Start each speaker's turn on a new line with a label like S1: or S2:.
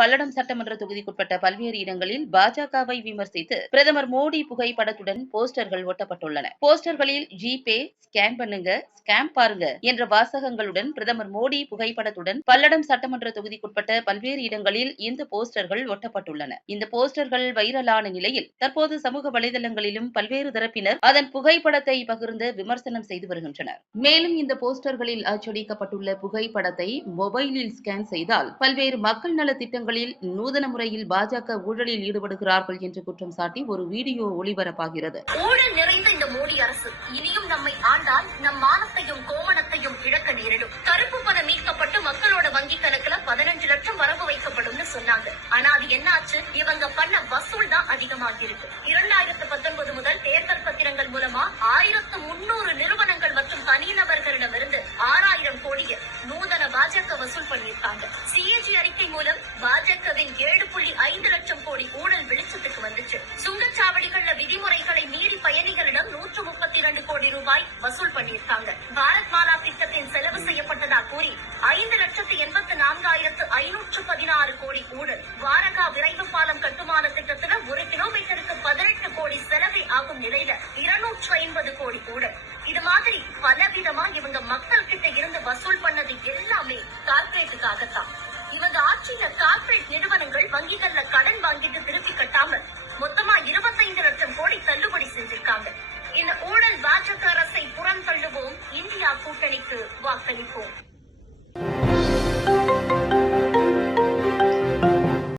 S1: பல்லடம் சட்டமன்ற தொகுதிக்குட்பட்ட பல்வேறு இடங்களில் பாஜகவை விமர்சித்து பிரதமர் மோடி புகைப்படத்துடன் போஸ்டர்கள் ஒட்டப்பட்டுள்ளன. போஸ்டர்களில் ஜிபே ஸ்கேன் பண்ணுங்க ஸ்கேம் பாருங்க என்ற வாசகங்களுடன் பிரதமர் மோடி புகைப்படத்துடன் பல்லடம் சட்டமன்ற தொகுதிக்குட்பட்ட பல்வேறு இடங்களில் இந்த போஸ்டர்கள் ஒட்டப்பட்டுள்ளன. இந்த போஸ்டர்கள் வைரலான நிலையில் தற்போது சமூக வலைதளங்களிலும் பல்வேறு தரப்பினர் அதன் புகைப்படத்தை பகிர்ந்து விமர்சனம் செய்து வருகின்றனர். மேலும் இந்த போஸ்டர்களில் அச்சடிக்கப்பட்டுள்ள புகைப்படத்தை மொபைலில் ஸ்கேன் செய்தால் பல்வேறு மக்கள் நல மாநிலங்களில் நூதன முறையில் பாஜக ஊழலில் ஈடுபடுகிறார்கள் என்று குற்றம் சாட்டி ஒரு வீடியோ ஒளிபரப்பாகிறது.
S2: ஊழல் நிறைந்த இந்த மோடி அரசு இனியும் நம்மை ஆண்டால் நம் மானத்தையும் கோமணத்தையும் இழக்க நேரிடும். கருப்பு பணம் மீட்கப்பட்டு மக்களோட வங்கி கணக்குல பதினஞ்சு லட்சம் வரவு வைக்கப்படும் சொன்னாங்க. ஆனா அது என்னாச்சு இவங்க பண்ண வசூல் தான் அதிகமாகி இருக்கு இரண்டாயிரத்து பத்தொன்பது முதல் தேர்தல் பத்திரங்கள் மூலமா ஆயிரத்து முன்னூறு நிறுவனங்கள் மற்றும் தனிநபர்களிடமிருந்து ஆறாயிரம் கோடியை நூதன பாஜக வசூல் பண்ணியிருக்காங்க. சிஏஜி அறிக்கை மூலம் வசூல் பண்ணியிருக்காங்க பாரத் மாலா திட்டத்தின் செலவு செய்யப்பட்டதா கூறி ஐந்து லட்சத்து எண்பத்து நான்காயிரத்து ஐநூற்று பதினாறு கோடி ஊழல். வாரகா விரைவு பாலம் கட்டுமான திட்டத்துல ஒரு கிலோமீட்டருக்கு பதினெட்டு கோடி செலவை ஆகும் நிலையில இருநூற்று ஐம்பது கோடி ஊழல். இது மாதிரி பலவிதமா இவங்க மக்கள் கிட்ட இருந்து வசூல் பண்ணது எல்லாமே கார்பரேட்டுக்காகத்தான் இவங்க ஆட்சியில கார்பரேட் கூட்டணிக்கு வாக்களிப்போம்